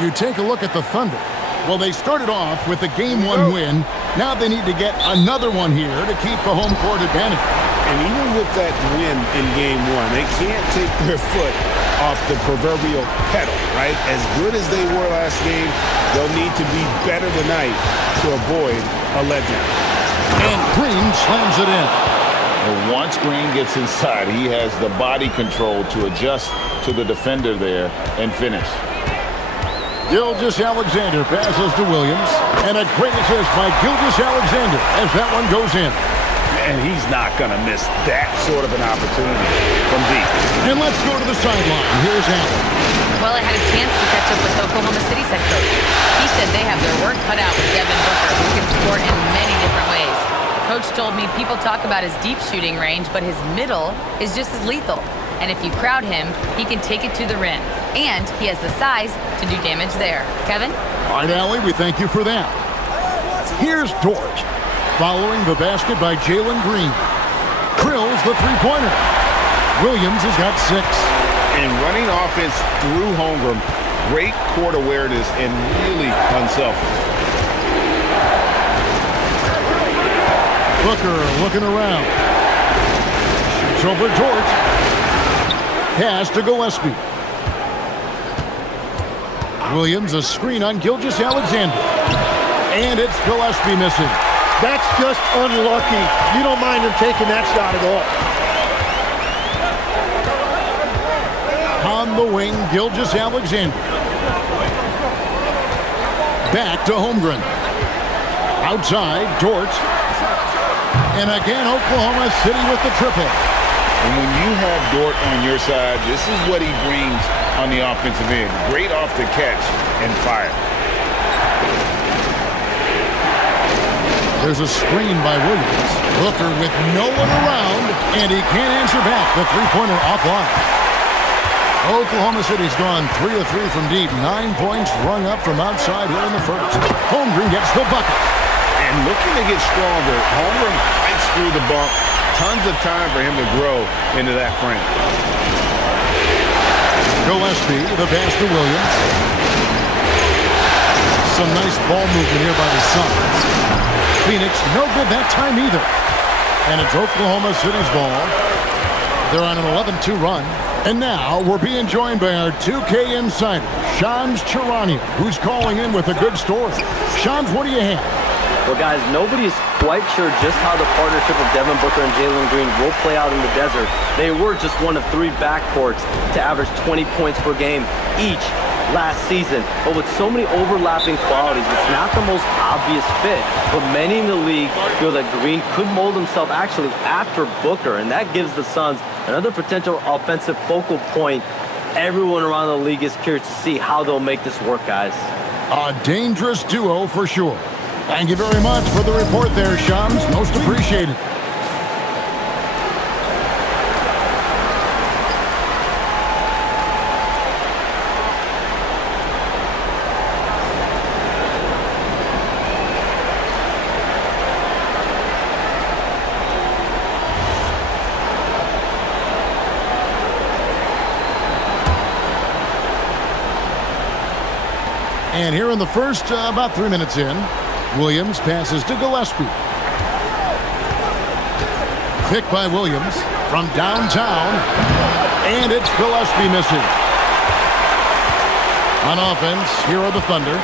You take a look at the Thunder. Well, they started off with a Game 1 win. Now they need to get another one here to keep the home court advantage. And even with that win in Game 1, they can't take their foot off the proverbial pedal, right? As good as they were last game, they'll need to be better tonight to avoid a letdown. And Green slams it in. Well, once Green gets inside, he has the body control to adjust to the defender there and finish. Gilgeous-Alexander passes to Williams. And a great assist by Gilgeous-Alexander as that one goes in. And he's not going to miss that sort of an opportunity from deep. And let's go to the sideline. Here's Allen. Well, I had a chance to catch up with Oklahoma City's head coach. He said they have their work cut out with Devin Booker, who can score in many different ways. Coach told me people talk about his deep shooting range, but his middle is just as lethal. And if you crowd him, he can take it to the rim. And he has the size to do damage there. Kevin? All right, Allie, we thank you for that. Here's Dort. Following the basket by Jalen Green. Drills the three-pointer. Williams has got 6. And running offense through Holmgren, great court awareness and really unselfish. Booker looking around. Shoots over Dort. Pass to Gillespie. Williams a screen on Gilgeous-Alexander. And it's Gillespie missing. That's just unlucky. You don't mind him taking that shot at all. On the wing, Gilgeous-Alexander. Back to Holmgren. Outside, Dort. And again, Oklahoma City with the triple. And when you have Dort on your side, this is what he brings on the offensive end. Great off the catch and fire. There's a screen by Williams. Booker with no one around, and he can't answer back. The three-pointer offline. Oklahoma City's gone 3 of 3 from deep. 9 points rung up from outside here in the first. Holmgren gets the bucket. And looking to get stronger, Holmgren fights through the bump. Tons of time for him to grow into that frame. Gillespie, the pass to Williams. Some nice ball movement here by the Suns. Phoenix, no good that time either. And it's Oklahoma City's ball. They're on an 11-2 run. And now we're being joined by our 2K insider, Shams Charania, who's calling in with a good story. Shams, what do you have? Well, guys, nobody is quite sure just how the partnership of Devin Booker and Jalen Green will play out in the desert. They were just one of 3 backcourts to average 20 points per game each last season. But with so many overlapping qualities, it's not the most obvious fit. But many in the league feel that Green could mold himself actually after Booker, and that gives the Suns another potential offensive focal point. Everyone around the league is curious to see how they'll make this work, guys. A dangerous duo for sure. Thank you very much for the report there, Shams. Most appreciated. And here in the first, about 3 minutes in, Williams passes to Gillespie. Picked by Williams from downtown. And it's Gillespie missing. On offense, here are the Thunder.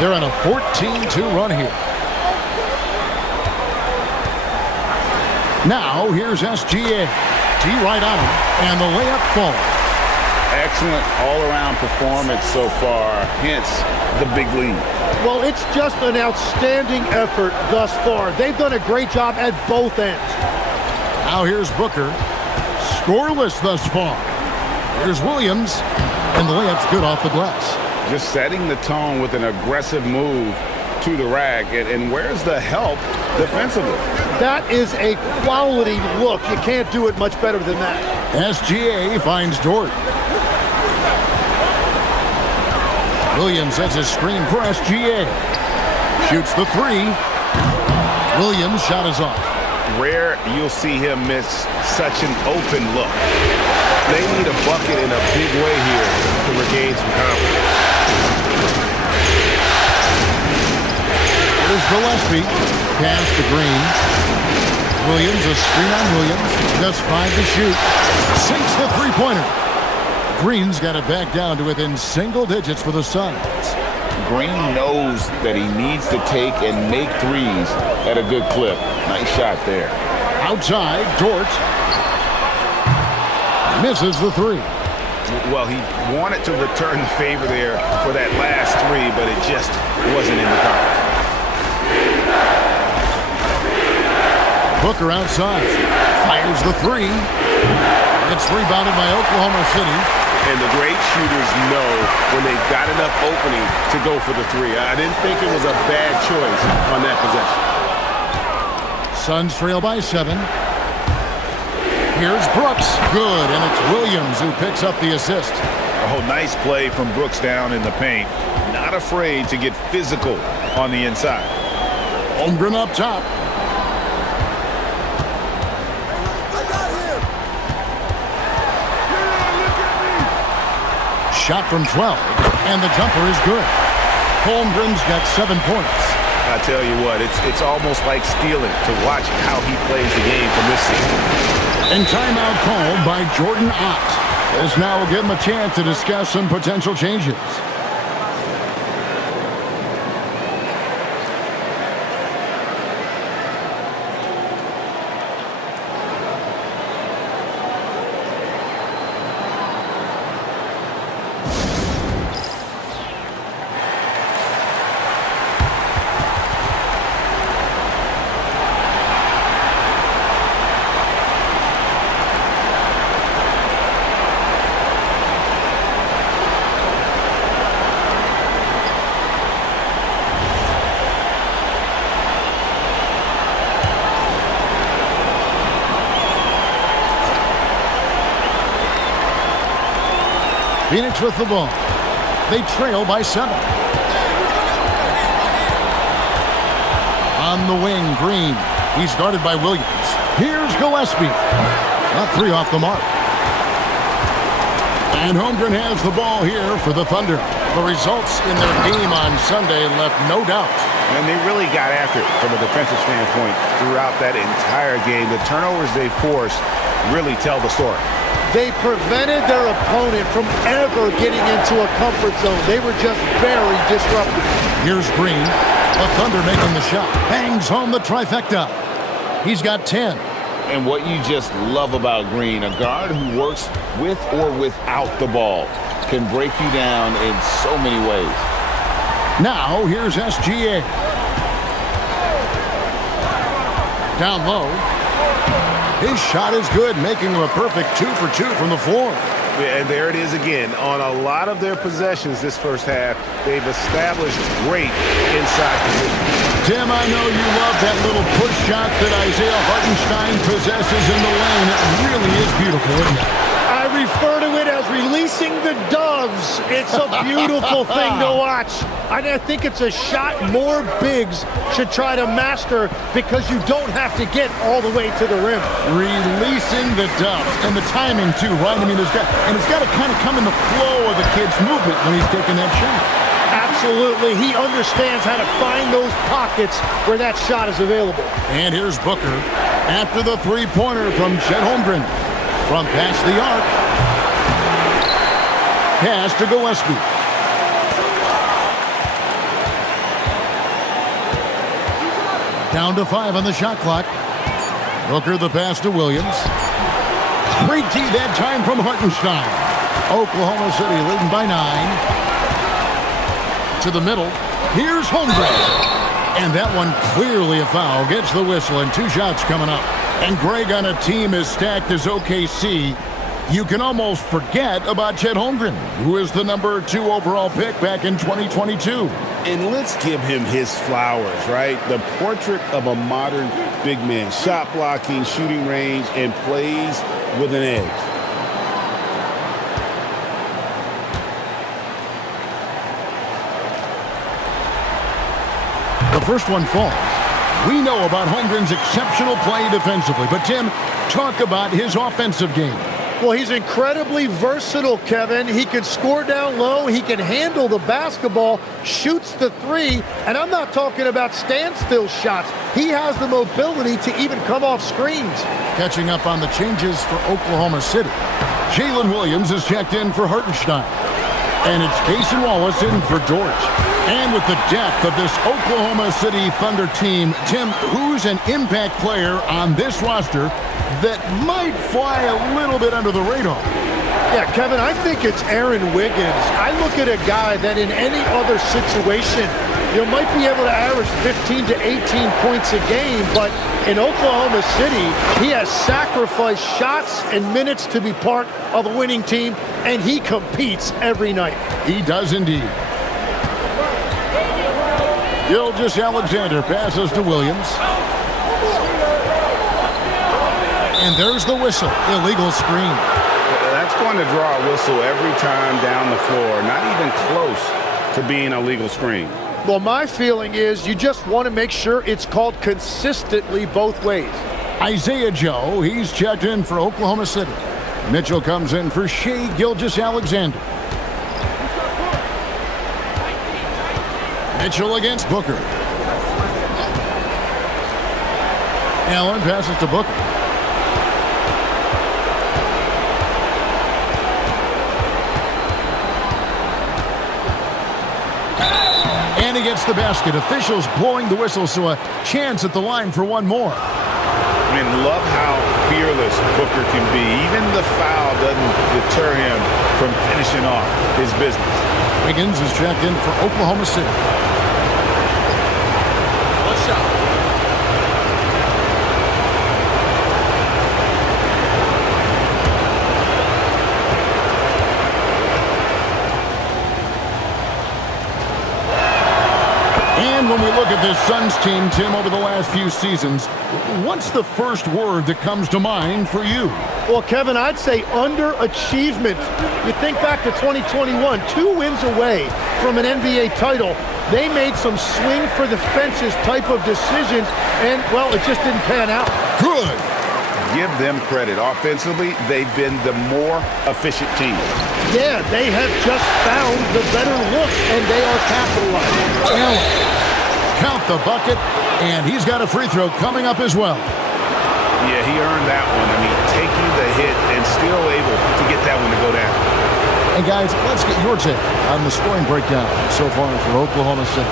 They're on a 14-2 run here. Now, here's SGA. D right on him, and the layup falls. Excellent all-around performance so far, hence the big lead. Well, it's just an outstanding effort thus far. They've done a great job at both ends. Now here's Booker. Scoreless thus far. Here's Williams, and the layup's good off the glass. Just setting the tone with an aggressive move to the rack. And where's the help defensively? That is a quality look. You can't do it much better than that. SGA finds Dort. Williams has a screen for SGA. Shoots the 3. Williams' shot is off. Rare you'll see him miss such an open look. They need a bucket in a big way here to regain some confidence. Here's Gillespie. Pass to Green. Williams, a screen on Williams. Just 5 to shoot. Sinks the three-pointer. Green's got it back down to within single digits for the Suns. Green knows that he needs to take and make threes at a good clip. Nice shot there. Outside, Dort. Misses the three. Well, he wanted to return the favor there for that last three, but it just wasn't in the cards. Booker outside. Fires the three. It's rebounded by Oklahoma City. And the great shooters know when they've got enough opening to go for the three. I didn't think it was a bad choice on that possession. Suns trail by 7. Here's Brooks. Good, and it's Williams who picks up the assist. Oh, nice play from Brooks down in the paint. Not afraid to get physical on the inside. Holmgren up top. Shot from 12, and the jumper is good. Holmgren's got 7 points. I tell you what, it's almost like stealing to watch how he plays the game from this season. And timeout called by Jordan Ott. This now will give him a chance to discuss some potential changes. Phoenix with the ball. They trail by 7. On the wing, Green. He's guarded by Williams. Here's Gillespie. A 3 off the mark. And Holmgren has the ball here for the Thunder. The results in their game on Sunday left no doubt. And they really got after it from a defensive standpoint throughout that entire game. The turnovers they forced really tell the story. They prevented their opponent from ever getting into a comfort zone. They were just very disruptive. Here's Green. The Thunder making the shot. Bangs home the trifecta. He's got 10. And what you just love about Green, a guard who works with or without the ball, can break you down in so many ways. Now, here's SGA. Down low. His shot is good, making him a perfect 2 for 2 from the floor. Yeah, and there it is again. On a lot of their possessions this first half, they've established great inside position. Tim, I know you love that little push shot that Isaiah Hartenstein possesses in the lane. It really is beautiful, isn't it? I refer to it as releasing the doves. It's a beautiful thing to watch. I think it's a shot more bigs should try to master because you don't have to get all the way to the rim. Releasing the doves. And the timing, too, right? I mean, it's got to kind of come in the flow of the kid's movement when he's taking that shot. Absolutely. He understands how to find those pockets where that shot is available. And here's Booker after the three-pointer from Chet Holmgren. From past the arc. Pass to Gillespie. Down to 5 on the shot clock. Booker the pass to Williams. Great D that time from Hartenstein. Oklahoma City leading by 9. To the middle. Here's Holmgren. And that one clearly a foul. Gets the whistle and 2 shots coming up. And Greg, on a team as stacked as OKC, you can almost forget about Chet Holmgren, who is the number 2 overall pick back in 2022. And let's give him his flowers, right? The portrait of a modern big man. Shot blocking, shooting range, and plays with an edge. The first one falls. We know about Holmgren's exceptional play defensively, but Tim, talk about his offensive game. Well, he's incredibly versatile, Kevin. He can score down low. He can handle the basketball, shoots the three, and I'm not talking about standstill shots. He has the mobility to even come off screens. Catching up on the changes for Oklahoma City. Jalen Williams is checked in for Hartenstein. And it's Cason Wallace in for Dort. And with the depth of this Oklahoma City Thunder team, Tim, who's an impact player on this roster that might fly a little bit under the radar? Yeah, Kevin, I think it's Aaron Wiggins. I look at a guy that in any other situation, you might be able to average 15 to 18 points a game, but in Oklahoma City, he has sacrificed shots and minutes to be part of a winning team, and he competes every night. He does indeed. Gilgeous-Alexander passes to Williams. And there's the whistle. Illegal screen. That's going to draw a whistle every time down the floor. Not even close to being a legal screen. Well, my feeling is you just want to make sure it's called consistently both ways. Isaiah Joe, he's checked in for Oklahoma City. Mitchell comes in for Shai Gilgeous-Alexander. Mitchell against Booker. Allen passes to Booker. And he gets the basket. Officials blowing the whistle, so a chance at the line for one more. I mean, love how fearless Booker can be. Even the foul doesn't deter him from finishing off his business. Wiggins is checked in for Oklahoma City. What's up? And when we look at this Suns team, Tim, over the last few seasons, what's the first word that comes to mind for you? Well, Kevin, I'd say underachievement. You think back to 2021, 2 wins away from an NBA title. They made some swing for the fences type of decisions, and, well, it just didn't pan out. Good. Give them credit. Offensively, they've been the more efficient team. Yeah, they have just found the better looks, and they are capitalizing. Allen. Count the bucket, and he's got a free throw coming up as well. Yeah, he earned that one. I mean, taking the hit and still able to get that one to go down. And guys, let's get your take on the scoring breakdown so far for Oklahoma City.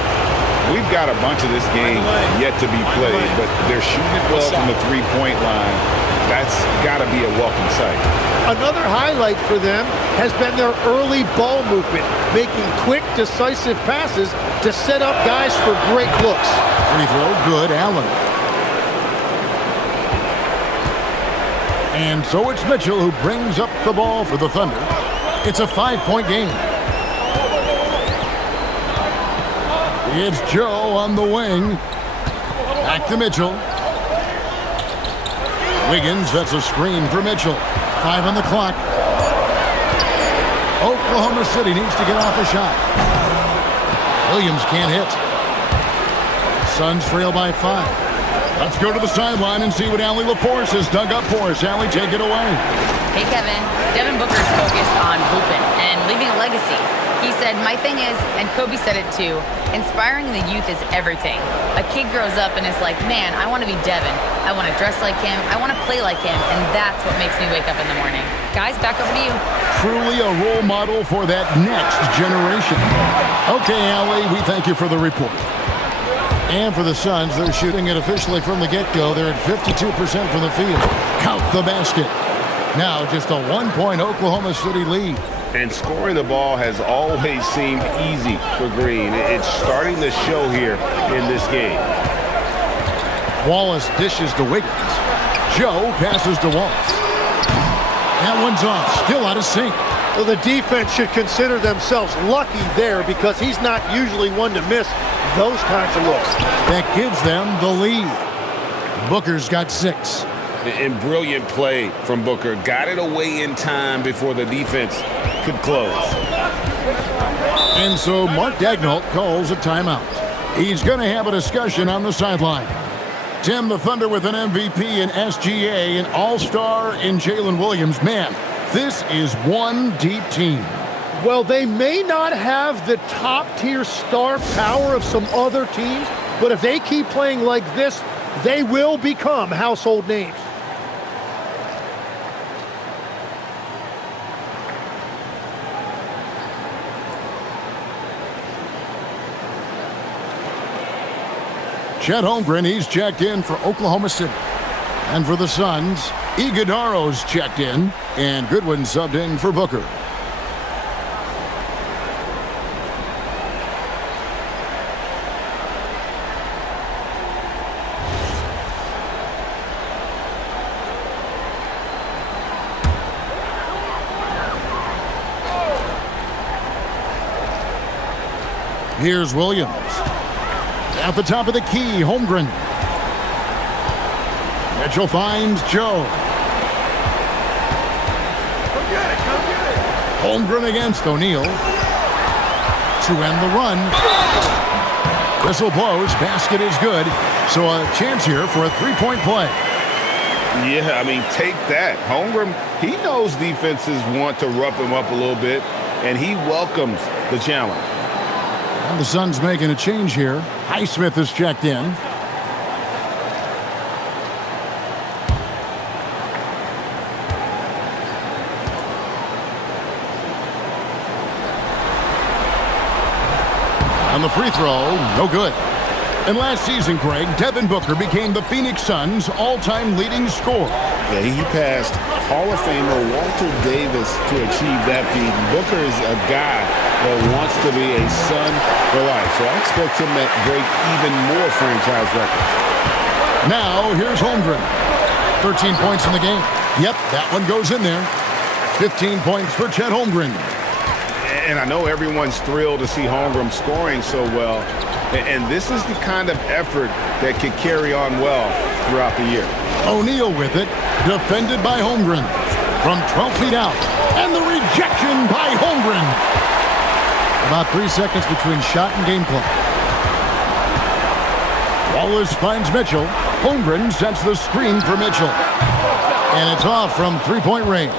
We've got a bunch of this game yet to be played, but they're shooting it well from the three-point line. That's got to be a welcome sight. Another highlight for them has been their early ball movement, making quick, decisive passes to set up guys for great looks. Free throw, good, Allen. And so it's Mitchell who brings up the ball for the Thunder. It's a 5-point game. It's Joe on the wing. Back to Mitchell. Wiggins, that's a screen for Mitchell. 5 on the clock. Oklahoma City needs to get off a shot. Williams can't hit. Suns trail by 5. Let's go to the sideline and see what Allie LaForce has dug up for us. Allie, take it away. Hey, Kevin. Devin Booker's focused on hooping and leaving a legacy. He said, my thing is, and Kobe said it too, inspiring the youth is everything. A kid grows up and is like, man, I want to be Devin. I want to dress like him. I want to play like him. And that's what makes me wake up in the morning. Guys, back over to you. Truly a role model for that next generation. Okay, Allie, we thank you for the report. And for the Suns, they're shooting it officially from the get-go. They're at 52% from the field. Count the basket. Now just a 1-point Oklahoma City lead. And scoring the ball has always seemed easy for Green. It's starting to show here in this game. Wallace dishes to Wiggins. Joe passes to Wallace. That one's off. Still out of sync. Well, the defense should consider themselves lucky there because he's not usually one to miss those kinds of looks. That gives them the lead. Booker's got 6. And brilliant play from Booker. Got it away in time before the defense could close. And so Mark Daigneault calls a timeout. He's going to have a discussion on the sideline. Tim, the Thunder with an MVP in SGA, an all-star in Jalen Williams. Man, This is one deep team. Well, they may not have the top-tier star power of some other teams, but if they keep playing like this, they will become household names. Chet Holmgren, he's checked in for Oklahoma City. And for the Suns, Iguodaro's checked in, and Goodwin subbed in for Booker. Here's Williams. At the top of the key, Holmgren. Mitchell finds Joe. Come get it. Holmgren against O'Neal. To end the run. Whistle blows. Basket is good. So a chance here for a three-point play. Yeah, I mean, take that. Holmgren, he knows defenses want to rough him up a little bit, and he welcomes the challenge. And the Suns making a change here. Highsmith is checked in. On the free throw, no good. And last season, Craig, Devin Booker became the Phoenix Suns' all-time leading scorer. Yeah, he passed Hall of Famer Walter Davis to achieve that feat. Booker is a guy that wants to be a Sun for life, so I expect him to break even more franchise records. Now, here's Holmgren. 13 points in the game. Yep, that one goes in there. 15 points for Chet Holmgren. And I know everyone's thrilled to see Holmgren scoring so well. And this is the kind of effort that could carry on well throughout the year. O'Neal with it, defended by Holmgren. From 12 feet out, and the rejection by Holmgren. About 3 seconds between shot and game clock. Wallace finds Mitchell. Holmgren sets the screen for Mitchell. And it's off from three-point range.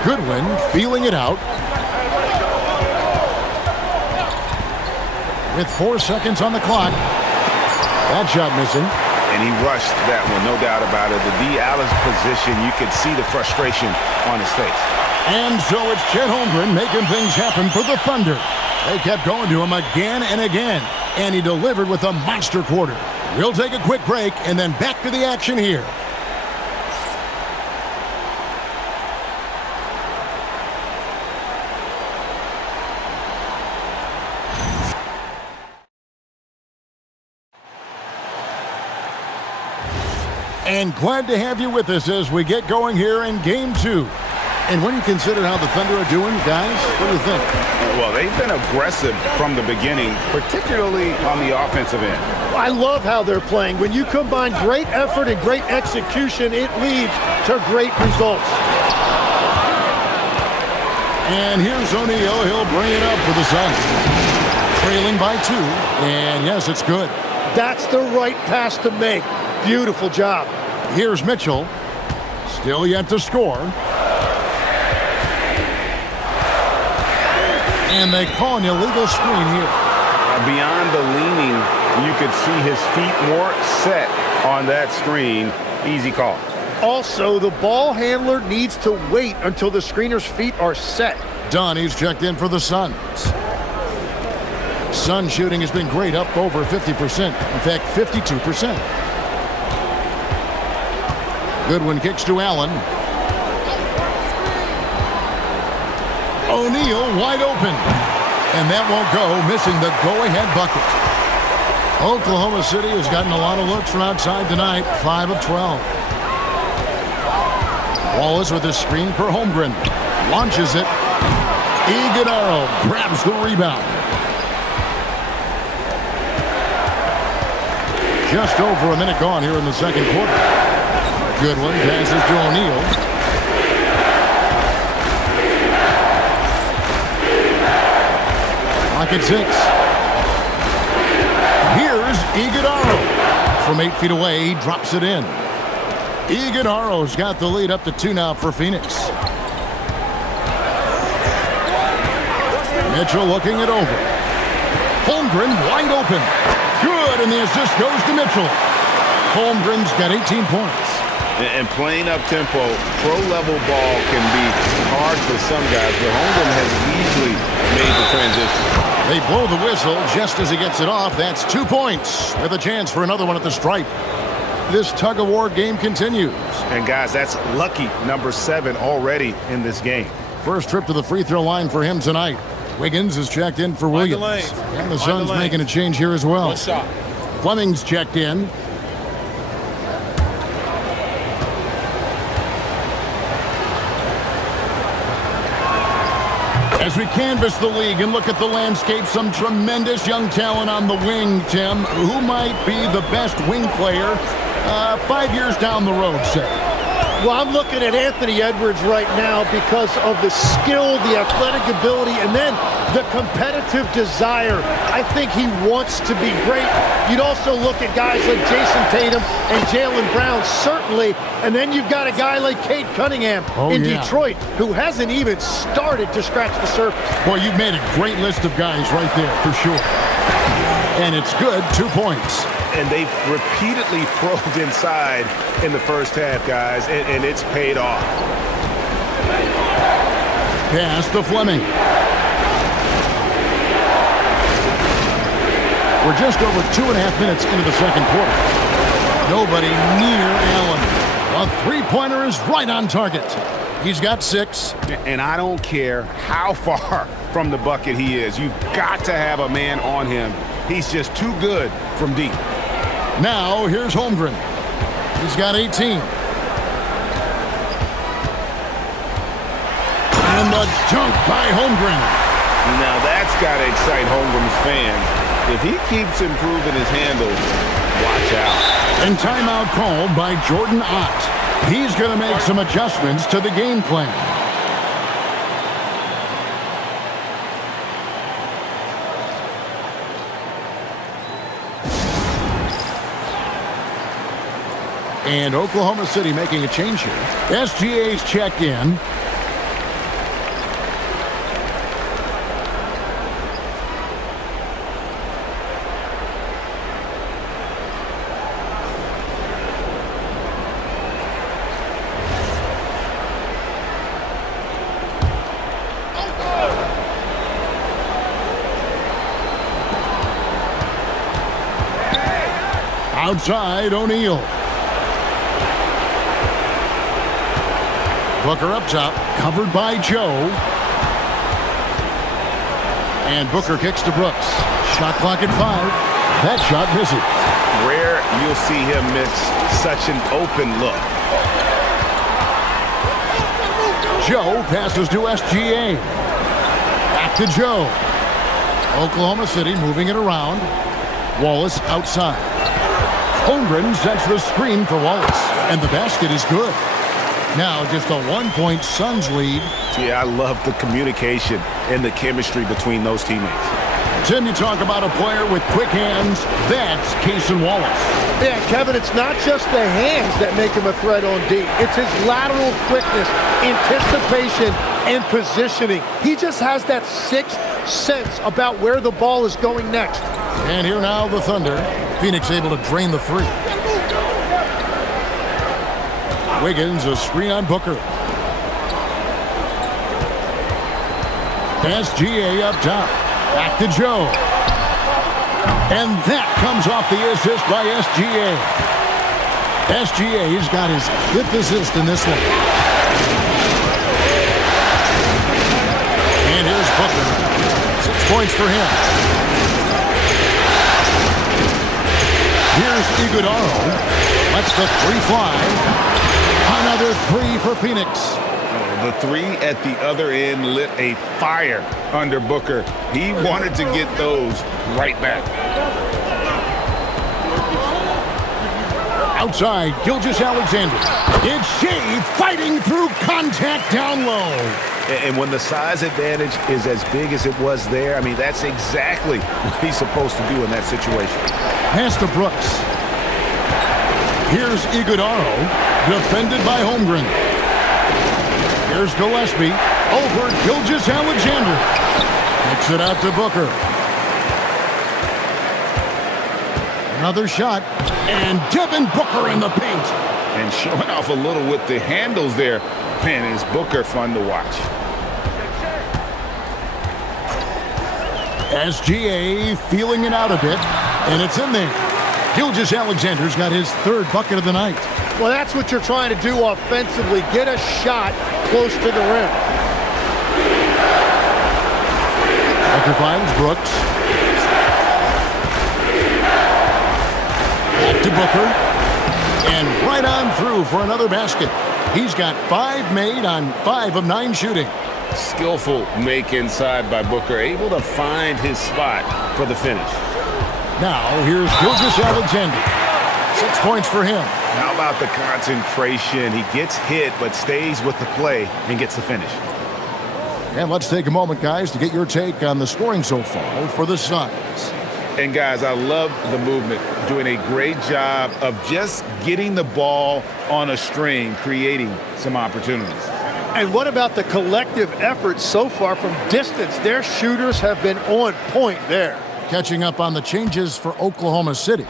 Goodwin feeling it out. With 4 seconds on the clock. That shot missing. And he rushed that one, no doubt about it. The D. Allen's position, you could see the frustration on his face. And so it's Chet Holmgren making things happen for the Thunder. They kept going to him again and again. And he delivered with a monster quarter. We'll take a quick break and then back to the action here. And glad to have you with us as we get going here in Game 2. And when you consider how the Thunder are doing, guys, what do you think? Well, they've been aggressive from the beginning, particularly on the offensive end. I love how they're playing. When you combine great effort and great execution, it leads to great results. And here's O'Neal. He'll bring it up for the Suns. Trailing by 2. And yes, it's good. That's the right pass to make. Beautiful job. Here's Mitchell. Still yet to score. And they call an illegal screen here. Beyond the leaning, you could see his feet more set on that screen. Easy call. Also, the ball handler needs to wait until the screener's feet are set. He's checked in for the Suns. Sun shooting has been great, up over 50%. In fact, 52%. Goodwin kicks to Allen. O'Neal wide open. And that won't go, missing the go-ahead bucket. Oklahoma City has gotten a lot of looks from outside tonight, 5 of 12. Wallace with a screen for Holmgren. Launches it. Iguodaro grabs the rebound. Just over a minute gone here in the second quarter. Goodwin passes to O'Neal. Clock at 6. Here's Iguodaro. From 8 feet away, he drops it in. Iguodaro's got the lead up to 2 now for Phoenix. Mitchell looking it over. Holmgren wide open. Good, and the assist goes to Mitchell. Holmgren's got 18 points. And playing up-tempo, pro-level ball can be hard for some guys, but Holmgren has easily made the transition. They blow the whistle just as he gets it off. That's 2 points with a chance for another one at the stripe. This tug-of-war game continues. And, guys, that's lucky number 7 already in this game. First trip to the free throw line for him tonight. Wiggins is checked in for Williams. And the Suns making a change here as well. Fleming's checked in. As we canvass the league and look at the landscape, some tremendous young talent on the wing, Tim. Who might be the best wing player 5 years down the road, say? Well, I'm looking at Anthony Edwards right now because of the skill, the athletic ability, and then the competitive desire. I think he wants to be great. You'd also look at guys like Jason Tatum and Jaylen Brown, certainly. And then you've got a guy like Cade Cunningham in Detroit, who hasn't even started to scratch the surface. Boy, you've made a great list of guys right there, for sure. And it's good, 2 points. And they've repeatedly probed inside in the first half, guys, and it's paid off. Pass to Fleming. We're just over 2.5 minutes into the second quarter. Nobody near Allen. A three-pointer is right on target. He's got 6. And I don't care how far from the bucket he is. You've got to have a man on him. He's just too good from deep. Now, here's Holmgren. He's got 18. And the dunk by Holmgren. Now, that's got to excite Holmgren's fans. If he keeps improving his handles, watch out. And timeout called by Jordan Ott. He's going to make some adjustments to the game plan. And Oklahoma City making a change here. SGA's checked in. Outside, O'Neal. Booker up top, covered by Joe. And Booker kicks to Brooks. Shot clock at 5. That shot misses. Rare you'll see him miss such an open look. Joe passes to SGA. Back to Joe. Oklahoma City moving it around. Wallace outside. Holmgren sets the screen for Wallace. And the basket is good. Now just a 1-point Suns lead. Yeah, I love the communication and the chemistry between those teammates. Tim, you talk about a player with quick hands. That's Cason Wallace. Yeah, Kevin, it's not just the hands that make him a threat on D. It's his lateral quickness, anticipation, and positioning. He just has that sixth sense about where the ball is going next. And here now the Thunder. Phoenix able to drain the three. Wiggins, a screen on Booker. SGA up top. Back to Joe. And that comes off the assist by SGA. SGA's got his 5th assist in this one. And here's Booker. 6 points for him. Here's Iguodaro. Lets the three fly. Another 3 for Phoenix. The 3 at the other end lit a fire under Booker. He wanted to get those right back. Outside, Gilgeous-Alexander. It's Shea fighting through contact down low. And when the size advantage is as big as it was there, I mean, that's exactly what he's supposed to do in that situation. Pass to Brooks. Here's Iguodaro. Defended by Holmgren. Here's Gillespie over Gilgeous-Alexander. Kicks it out to Booker. Another shot. And Devin Booker in the paint. And showing off a little with the handles there. Man, is Booker fun to watch. SGA feeling it out a bit. And it's in there. Gilgeous-Alexander's got his third bucket of the night. Well, that's what you're trying to do offensively. Get a shot close to the rim. Booker finds Brooks. Back to Booker. And right on through for another basket. He's got 5 made on 5 of 9 shooting. Skillful make inside by Booker. Able to find his spot for the finish. Now, here's Gilgeous-Alexander. 6 points for him. How about the concentration? He gets hit, but stays with the play and gets the finish. And let's take a moment, guys, to get your take on the scoring so far for the Suns. And, guys, I love the movement. Doing a great job of just getting the ball on a string, creating some opportunities. And what about the collective effort so far from distance? Their shooters have been on point there. Catching up on the changes for Oklahoma City.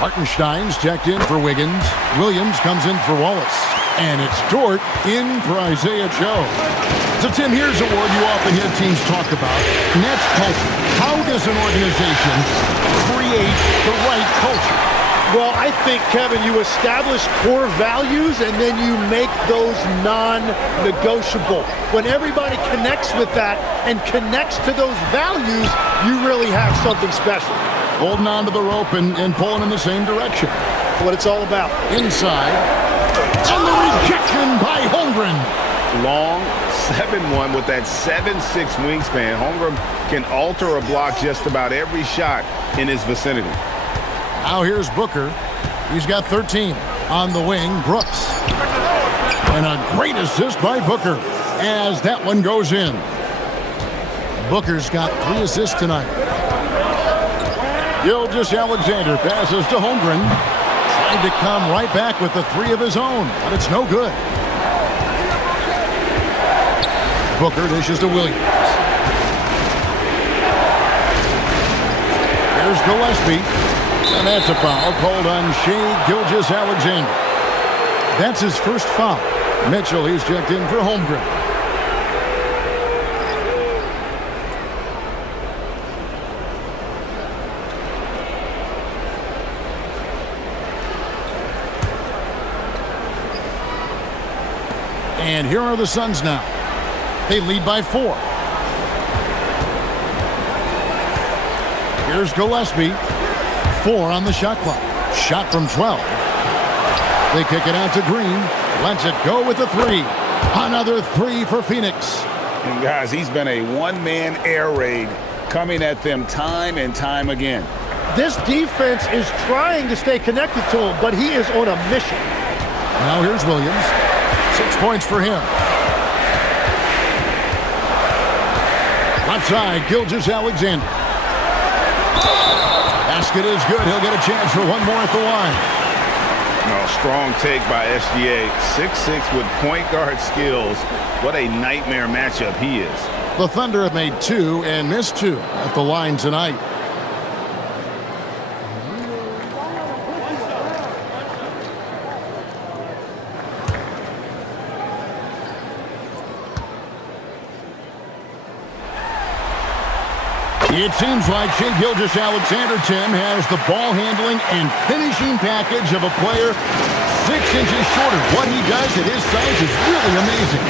Hartenstein's checked in for Wiggins. Williams comes in for Wallace. And it's Dort in for Isaiah Joe. So, Tim, here's a word you often hear teams talk about, and that's culture. How does an organization create the right culture? Well, I think, Kevin, you establish core values and then you make those non-negotiable. When everybody connects with that and connects to those values, you really have something special. Holding on to the rope and pulling in the same direction. What it's all about. Inside. And the rejection by Holmgren. Long 7-1 with that 7'6" wingspan. Holmgren can alter a block just about every shot in his vicinity. Now here's Booker. He's got 13. On the wing, Brooks. And a great assist by Booker as that one goes in. Booker's got 3 assists tonight. Gilgeous-Alexander passes to Holmgren. Trying to come right back with the 3 of his own, but it's no good. Booker dishes to Williams. Here's Gillespie. And that's a foul called on Shai Gilgeous-Alexander. That's his first foul. Mitchell, he's checked in for Holmgren. And here are the Suns now. They lead by 4. Here's Gillespie. 4 on the shot clock. Shot from 12. They kick it out to Green. Lets it go with a 3. Another 3 for Phoenix. And, guys, he's been a one-man air raid coming at them time and time again. This defense is trying to stay connected to him, but he is on a mission. Now here's Williams. 6 points for him. Left side, Gilgeous-Alexander. Basket is good. He'll get a chance for one more at the line. No, strong take by SGA. 6'6" with point guard skills. What a nightmare matchup he is. The Thunder have made 2 and missed 2 at the line tonight. It seems like Shai Gilgeous-Alexander, Tim, has the ball handling and finishing package of a player 6 inches shorter. What he does at his size is really amazing.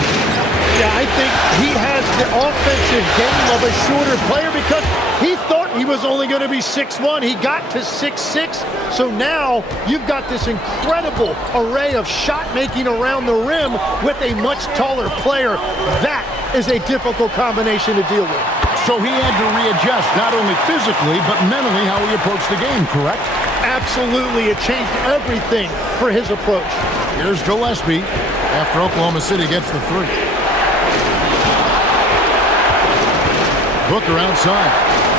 Yeah, I think he has the offensive game of a shorter player because he thought he was only going to be 6'1". He got to 6'6". So now you've got this incredible array of shot making around the rim with a much taller player. That is a difficult combination to deal with. So he had to readjust not only physically but mentally how he approached the game, correct? Absolutely. It changed everything for his approach. Here's Gillespie after Oklahoma City gets the 3. Booker outside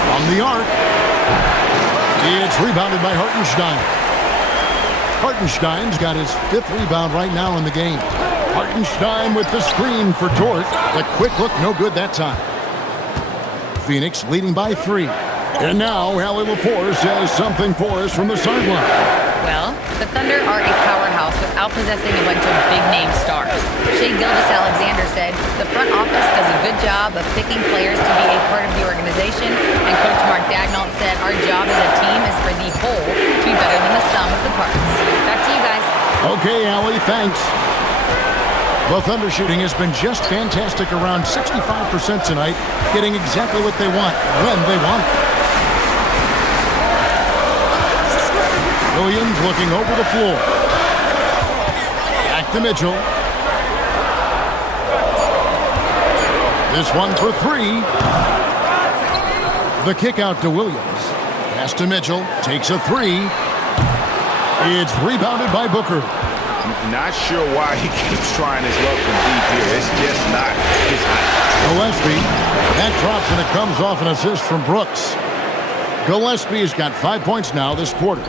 from the arc. It's rebounded by Hartenstein. Hartenstein's got his 5th rebound right now in the game. Hartenstein with the screen for Dort. The quick look, no good that time. Phoenix leading by 3. And now Allie LaForce has something for us from the sideline. Well, the Thunder are a powerhouse without possessing a bunch of big-name stars. Shai Gilgeous-Alexander said, the front office does a good job of picking players to be a part of the organization, and Coach Mark Daigneault said, our job as a team is for the whole to be better than the sum of the parts. Back to you guys. Okay, Allie, thanks. The Thunder shooting has been just fantastic, around 65% tonight, getting exactly what they want, when they want it. Williams looking over the floor. Back to Mitchell. This one for 3. The kick out to Williams. Pass to Mitchell. Takes a 3. It's rebounded by Booker. Not sure why he keeps trying his luck from deep here. It's just not his height. Gillespie. That drops and it comes off an assist from Brooks. Gillespie's got 5 points now this quarter.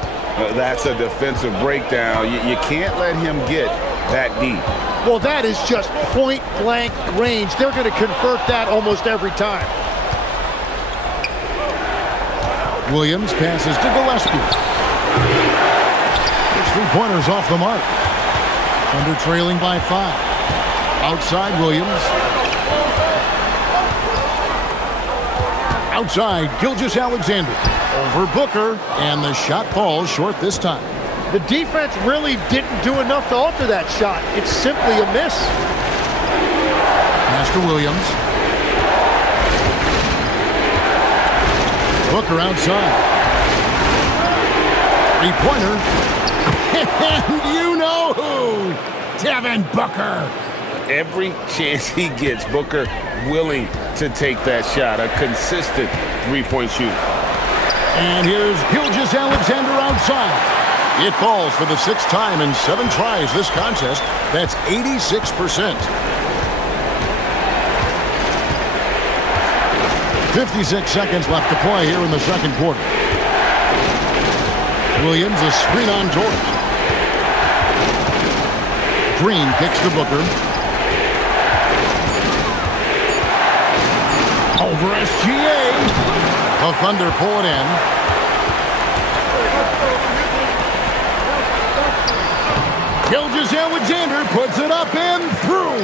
That's a defensive breakdown. You can't let him get that deep. Well, that is just point-blank range. They're going to convert that almost every time. Williams passes to Gillespie. His 3-pointers off the mark. Thunder trailing by 5. Outside Williams. Outside Gilgeous-Alexander. Over Booker, and the shot falls short this time. The defense really didn't do enough to alter that shot. It's simply a miss. Pass to Williams. Booker outside. 3-pointer. And you know who? Devin Booker. Every chance he gets, Booker willing to take that shot. A consistent 3-point shooter. And here's Gilgeous-Alexander outside. It falls for the 6th time in 7 tries this contest. That's 86%. 56 seconds left to play here in the second quarter. Williams, a screen on George. Green kicks to Booker. Over SGA. The Thunder pull it in. Gilgeous-Alexander puts it up and through.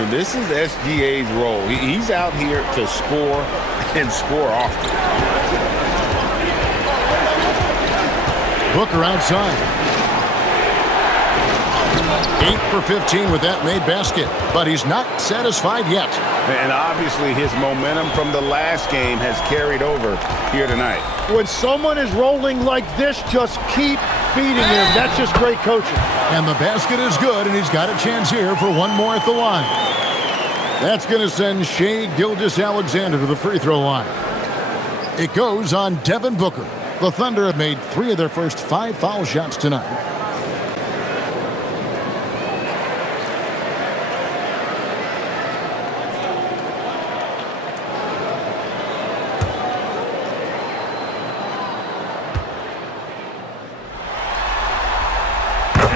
And this is SGA's role. He's out here to score and score often. Booker outside. 8 for 15 with that made basket, but he's not satisfied yet. And obviously his momentum from the last game has carried over here tonight. When someone is rolling like this, just keep feeding him. That's just great coaching. And the basket is good, and he's got a chance here for one more at the line. That's going to send Shai Gilgeous-Alexander to the free throw line. It goes on Devin Booker. The Thunder have made 3 of their first 5 foul shots tonight.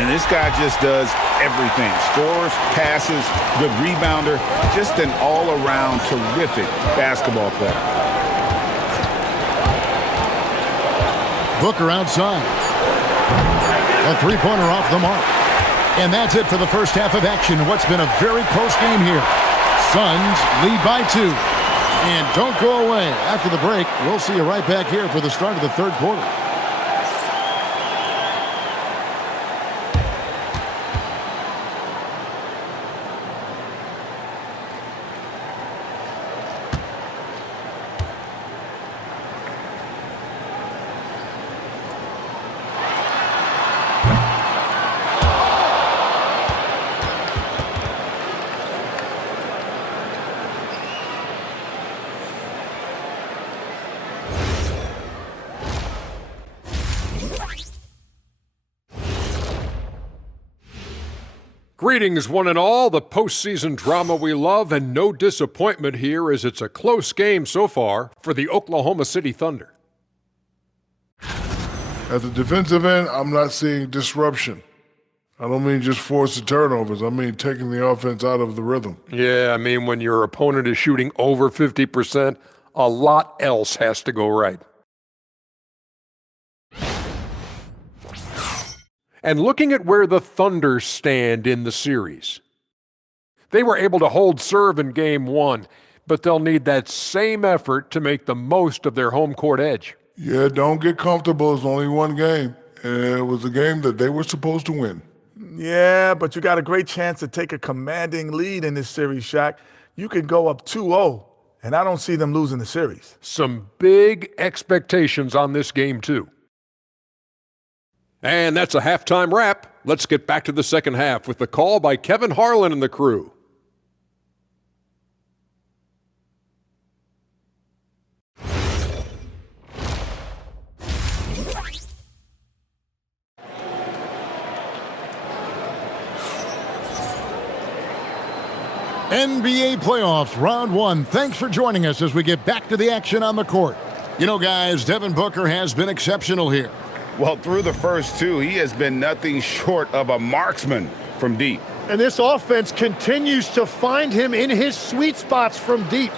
And this guy just does everything. Scores, passes, good rebounder, just an all-around terrific basketball player. Booker outside. A 3-pointer off the mark. And that's it for the first half of action. What's been a very close game here. Suns lead by 2. And don't go away. After the break, we'll see you right back here for the start of the third quarter. Greetings, one and all. The postseason drama we love, and no disappointment here as it's a close game so far for the Oklahoma City Thunder. At the defensive end, I'm not seeing disruption. I don't mean just forcing turnovers. I mean taking the offense out of the rhythm. Yeah, I mean when your opponent is shooting over 50%, a lot else has to go right. And looking at where the Thunder stand in the series, they were able to hold serve in Game 1, but they'll need that same effort to make the most of their home court edge. Yeah, don't get comfortable. It's only one game, and it was a game that they were supposed to win. Yeah, but you got a great chance to take a commanding lead in this series, Shaq. You could go up 2-0, and I don't see them losing the series. Some big expectations on this game, too. And that's a halftime wrap. Let's get back to the second half with the call by Kevin Harlan and the crew. NBA playoffs, round 1. Thanks for joining us as we get back to the action on the court. You know, guys, Devin Booker has been exceptional here. Well, through the first 2, he has been nothing short of a marksman from deep. And this offense continues to find him in his sweet spots from deep.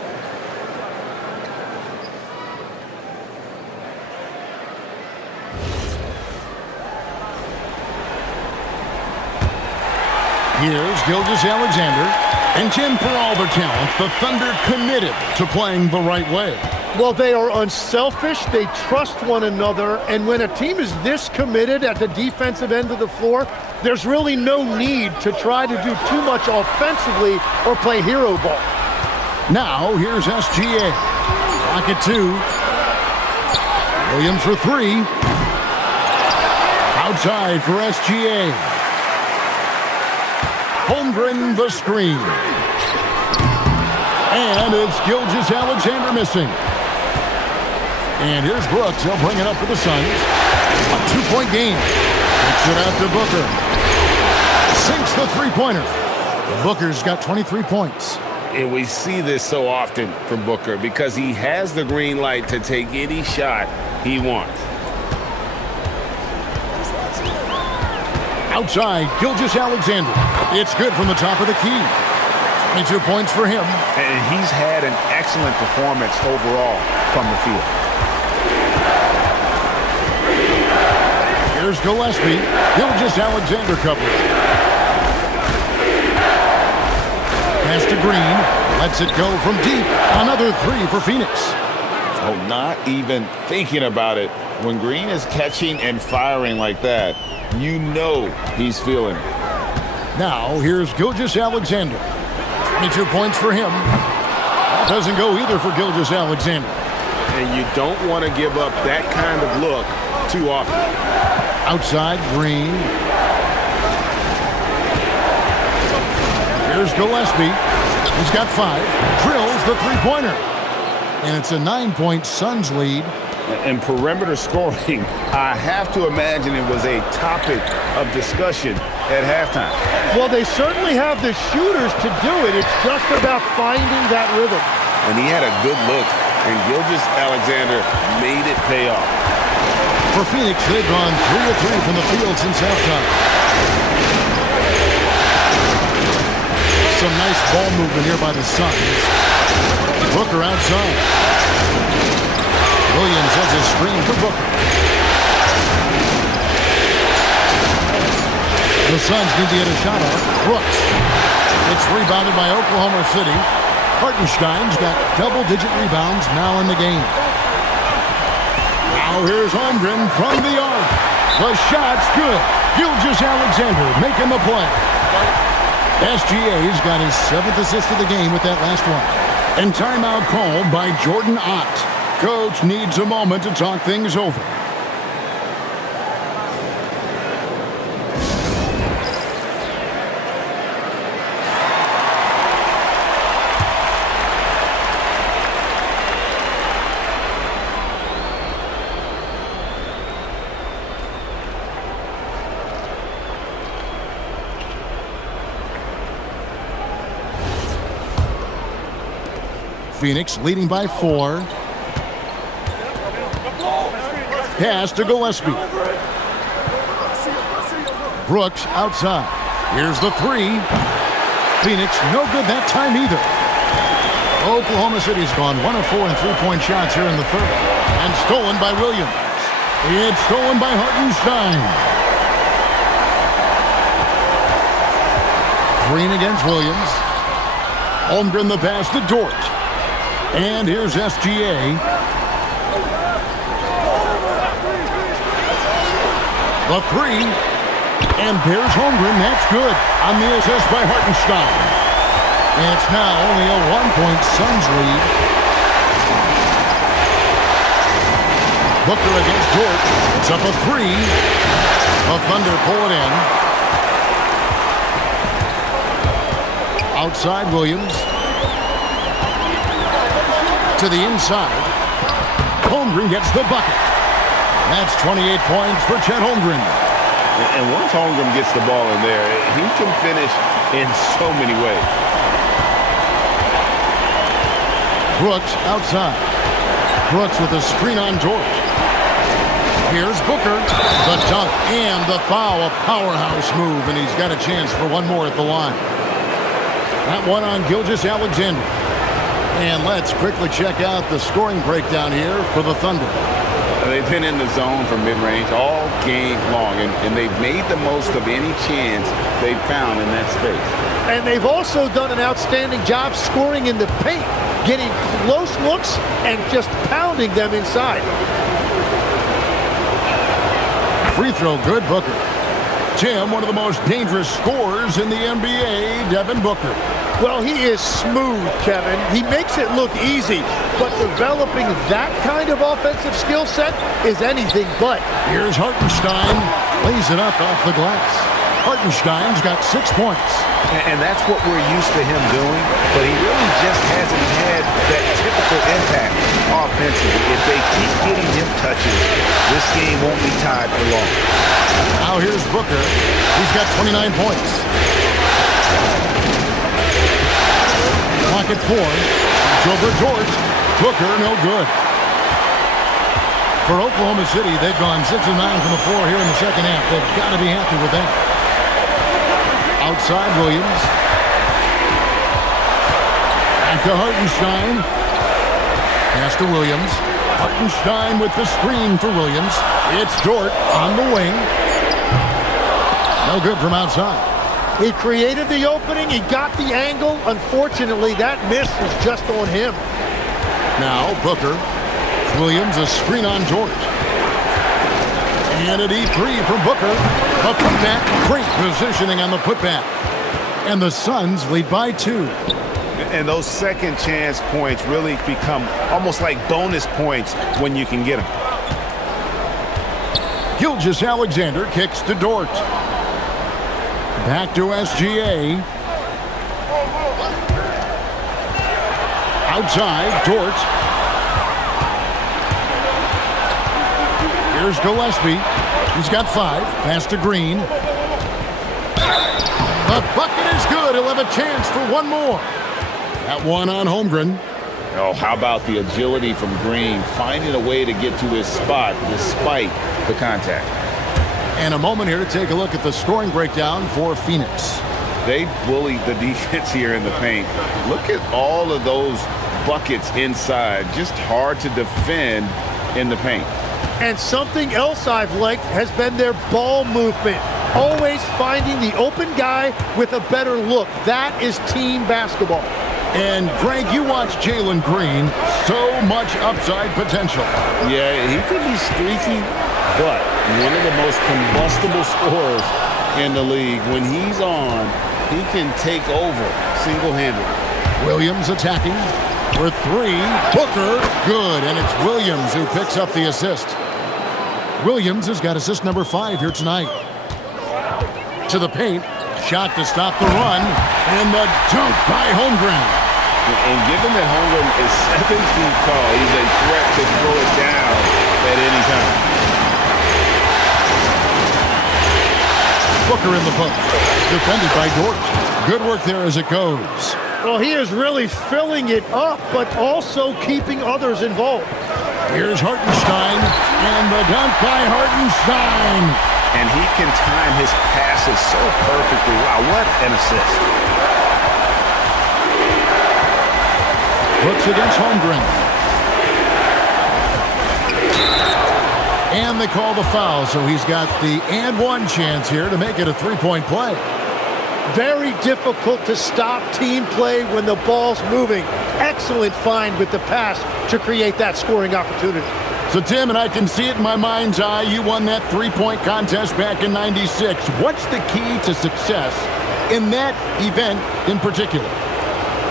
Here's Gilgeous-Alexander. And Jim, for all their talent, the Thunder committed to playing the right way. Well, they are unselfish, they trust one another, and when a team is this committed at the defensive end of the floor, there's really no need to try to do too much offensively or play hero ball. Now, here's SGA. Pocket 2. Williams for 3. Outside for SGA. Holmgren the screen. And it's Gilgeous-Alexander missing. And here's Brooks. He'll bring it up for the Suns. A 2-point game. Kicks it out to Booker. Sinks the three-pointer. Booker's got 23 points. And we see this so often from Booker because he has the green light to take any shot he wants. Outside, Gilgeous-Alexander. It's good from the top of the key. 22 points for him. And he's had an excellent performance overall from the field. Here's Gillespie. Gilgeous-Alexander coverage. Pass to Green. Lets it go from deep. Another 3 for Phoenix. Oh, not even thinking about it. When Green is catching and firing like that, you know he's feeling it. Now, here's Gilgeous-Alexander. 22 points for him. That doesn't go either for Gilgeous-Alexander. And you don't want to give up that kind of look too often. Outside, Green. Here's Gillespie. He's got 5. Drills the three-pointer. And it's a 9-point Suns lead. And perimeter scoring, I have to imagine it was a topic of discussion at halftime. Well, they certainly have the shooters to do it. It's just about finding that rhythm. And he had a good look, and Gilgeous-Alexander made it pay off. For Phoenix, they've gone 3 of 3 from the field since halftime. Some nice ball movement here by the Suns. Booker outside. Williams has a screen for Booker. The Suns need to get a shot off. Brooks. It's rebounded by Oklahoma City. Hartenstein's got double-digit rebounds now in the game. Now here's Holmgren from the arc. The shot's good. Gilgeous-Alexander making the play. SGA's got his 7th assist of the game with that last one. And timeout called by Jordan Ott. Coach needs a moment to talk things over. Phoenix leading by 4. Pass to Gillespie. Brooks outside. Here's the three. Phoenix, no good that time either. Oklahoma City's gone 1 of 4 in three-point shots here in the third. And stolen by Williams. It's stolen by Hartenstein. Green against Williams. Holmgren the pass to Dort. And here's SGA. The three. And there's Holmgren. That's good on the assist by Hartenstein. And it's now only a 1-point Suns lead. Booker against Dort. It's up a three. The Thunder pull it in. Outside Williams. To the inside. Holmgren gets the bucket. That's 28 points for Chet Holmgren. And once Holmgren gets the ball in there, he can finish in so many ways. Brooks outside. Brooks with a screen on Dort. Here's Booker. The dunk and the foul. A powerhouse move, and he's got a chance for one more at the line. That one on Gilgeous-Alexander. And let's quickly check out the scoring breakdown here for the Thunder. They've been in the zone for mid-range all game long, and they've made the most of any chance they've found in that space. And they've also done an outstanding job scoring in the paint, getting close looks and just pounding them inside. Free throw good, Booker. Tim, one of the most dangerous scorers in the NBA, Devin Booker. Well, he is smooth, Kevin. He makes it look easy, but developing that kind of offensive skill set is anything but. Here's Hartenstein. Lays it up off the glass. Hartenstein's got 6 points. And that's what we're used to him doing, but he really just hasn't had that typical impact offensively. If they keep getting him touches, this game won't be tied for long. Now here's Booker. He's got 29 points. Clock at 4. It's over Dort. Booker, no good. For Oklahoma City, they've gone 6 of 9 from the floor here in the second half. They've got to be happy with that. Outside Williams. Back to Hartenstein. Pass to Williams. Hartenstein with the screen for Williams. It's Dort on the wing. No good from outside. He created the opening. He got the angle. Unfortunately, that miss was just on him. Now Booker. Williams, a screen on Dort. And a deep three from Booker. A putback. Great positioning on the putback. And the Suns lead by 2. And those second chance points really become almost like bonus points when you can get them. Gilgeous-Alexander kicks to Dort. Back to SGA. Outside, Dort. Here's Gillespie. He's got 5. Pass to Green. The bucket is good. He'll have a chance for one more. That one on Holmgren. Oh, how about the agility from Green, finding a way to get to his spot despite the contact. And a moment here to take a look at the scoring breakdown for Phoenix. They bullied the defense here in the paint. Look at all of those buckets inside. Just hard to defend in the paint. And something else I've liked has been their ball movement. Always finding the open guy with a better look. That is team basketball. And Greg, you watch Jalen Green. So much upside potential. Yeah, he could be streaky, but one of the most combustible scorers in the league. When he's on, he can take over single-handedly. Williams attacking for 3. Booker, good. And it's Williams who picks up the assist. Williams has got assist number 5 here tonight. To the paint. Shot to stop the run. And the dunk by Holmgren. And given that Holmgren is 7 feet tall, he's a threat to throw it down at any time. Booker in the post. Defended by Dort. Good work there as it goes. Well, he is really filling it up, but also keeping others involved. Here's Hartenstein, and the dunk by Hartenstein. And he can time his passes so perfectly. Wow, what an assist. Brooks against Holmgren. And they call the foul, so he's got the and one chance here to make it a three-point play. Very difficult to stop team play when the ball's moving. Excellent find with the pass to create that scoring opportunity. So, Tim, and I can see it in my mind's eye, you won that three-point contest back in '96. What's the key to success in that event in particular?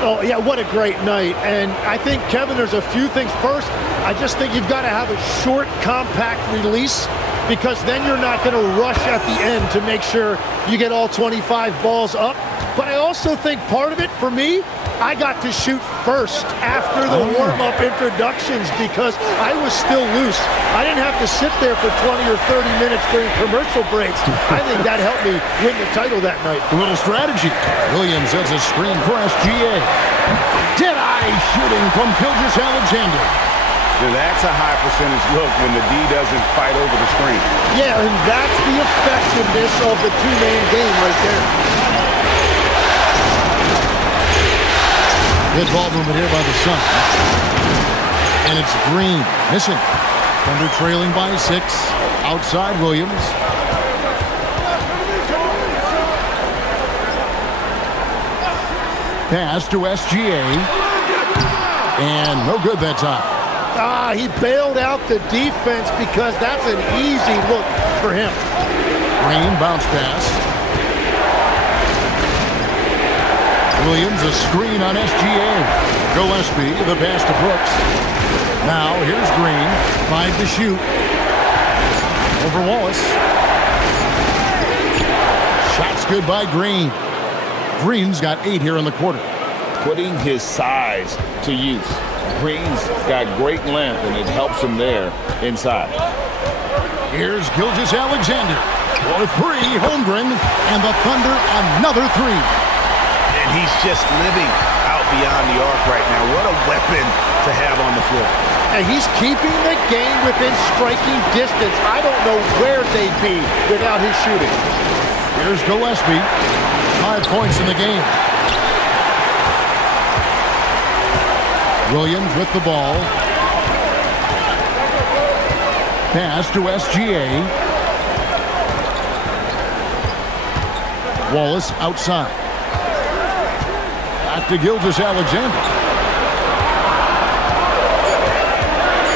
Oh, yeah, what a great night. And I think, Kevin, there's a few things. First, I just think you've got to have a short, compact release, because then you're not going to rush at the end to make sure you get all 25 balls up. But I also think part of it, for me, I got to shoot first after the warm-up introductions because I was still loose. I didn't have to sit there for 20 or 30 minutes during commercial breaks. I think that helped me win the title that night. A little strategy. Williams has a screen for SGA. Dead-eye shooting from Gilgeous-Alexander. That's a high percentage look when the D doesn't fight over the screen. Yeah, and that's the effectiveness of the two-man game right there. Good ball movement here by the Suns. And it's Green missing. Thunder trailing by 6. Outside Williams. Pass to SGA. And no good that time. He bailed out the defense because that's an easy look for him. Green bounce pass. Williams a screen on SGA. Gillespie the pass to Brooks. Now here's Green. 5 to shoot. Over Wallace. Shots good by Green. Green's got 8 here in the quarter. Putting his size to use. Green's got great length, and it helps him there inside. Here's Gilgeous-Alexander for 3. Holmgren, and the Thunder another 3. And he's just living out beyond the arc right now. What a weapon to have on the floor. And he's keeping the game within striking distance. I don't know where they'd be without his shooting. Here's Gillespie. 5 points in the game. Williams with the ball. Pass to SGA. Wallace outside. Back to Gilgeous-Alexander.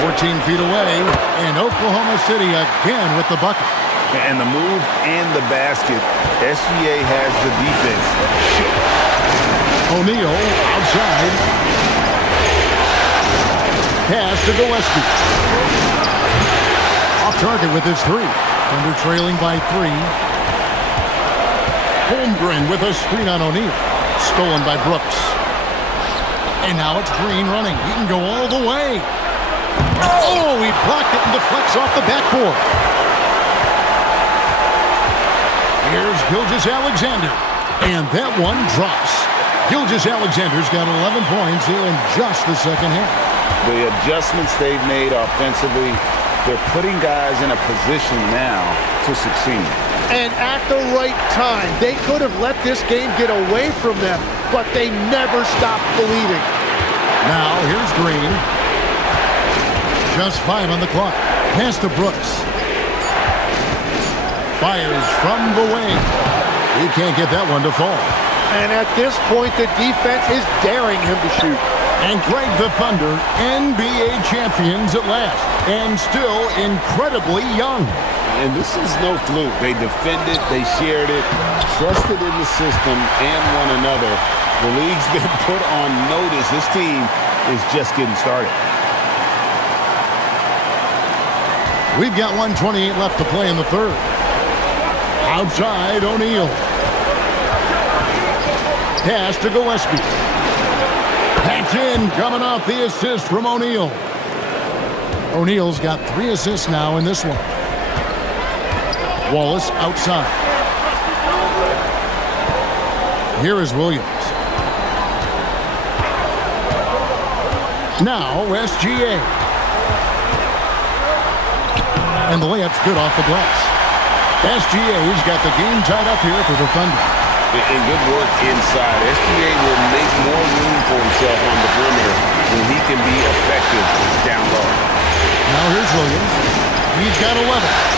14 feet away, and Oklahoma City again with the bucket. And the move and the basket. SGA has the defense. O'Neal outside. Pass to Gillespie. Off target with his 3. Thunder trailing by 3. Holmgren with a screen on O'Neal. Stolen by Brooks. And now it's Green running. He can go all the way. Oh, he blocked it and deflects off the backboard. Here's Gilgeous-Alexander. And that one drops. Gilgeous-Alexander's got 11 points here in just the second half. The adjustments they've made offensively, they're putting guys in a position now to succeed. And at the right time, they could have let this game get away from them, but they never stopped believing. Now here's Green. Just 5 on the clock. Pass to Brooks. Fires from the wing. He can't get that one to fall. And at this point, the defense is daring him to shoot. And Greg, the Thunder, NBA champions at last, and still incredibly young. And this is no fluke. They defended, they shared it, trusted in the system and one another. The league's been put on notice. This team is just getting started. We've got 1:28 left to play in the third. Outside, O'Neal. Pass to Gillespie. That's in, coming off the assist from O'Neal. O'Neal's got 3 assists now in this one. Wallace outside. Here is Williams. Now SGA. And the layup's good off the glass. SGA's got the game tied up here for the Thunder. And good work inside. SGA will make more room for himself on the perimeter when he can be effective down low. Now here's Williams. He's got 11.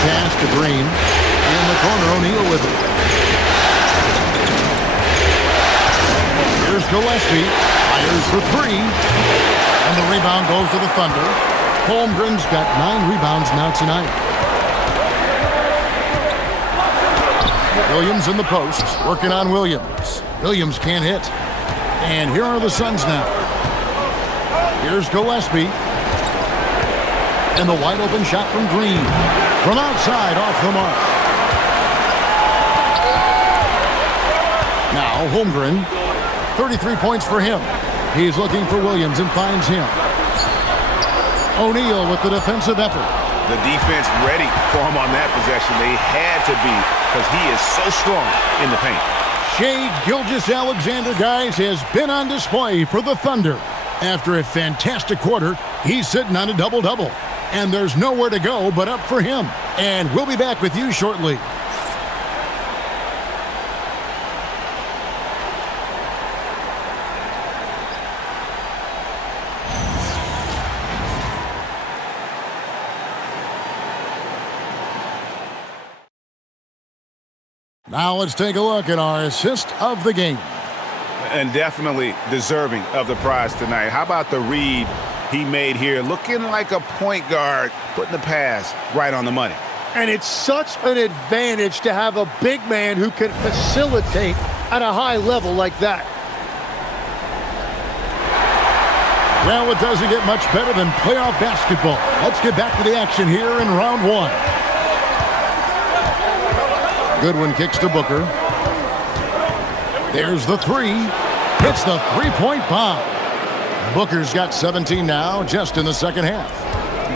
Pass to Green. In the corner, O'Neal with it. Here's Gillespie. Fires for three. And the rebound goes to the Thunder. Holmgren's got 9 rebounds now tonight. Williams in the post, working on Williams. Williams can't hit. And here are the Suns now. Here's Gillespie. And the wide open shot from Green. From outside, off the mark. Now Holmgren, 33 points for him. He's looking for Williams and finds him. O'Neal with the defensive effort. The defense ready for him on that possession. They had to be because he is so strong in the paint. Shai Gilgeous-Alexander, guys, has been on display for the Thunder. After a fantastic quarter, he's sitting on a double-double. And there's nowhere to go but up for him. And we'll be back with you shortly. Now let's take a look at our assist of the game. And definitely deserving of the prize tonight. How about the read he made here? Looking like a point guard, putting the pass right on the money. And it's such an advantage to have a big man who can facilitate at a high level like that. Well, it doesn't get much better than playoff basketball. Let's get back to the action here in round one. Goodwin kicks to Booker. There's the three. Hits the three-point bomb. Booker's got 17 now, just in the second half.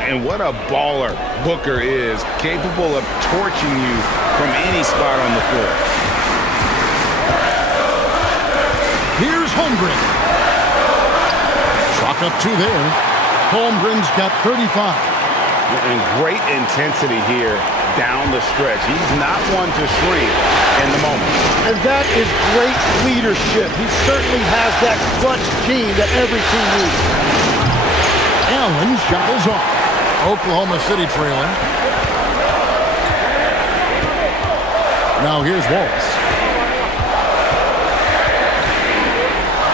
And what a baller Booker is, capable of torching you from any spot on the floor. Here's Holmgren. Chalk up 2 there. Holmgren's got 35. And great intensity here down the stretch. He's not one to shrink in the moment. And that is great leadership. He certainly has that clutch gene that every team needs. Allen shot is off. Oklahoma City trailing. Now here's Waltz.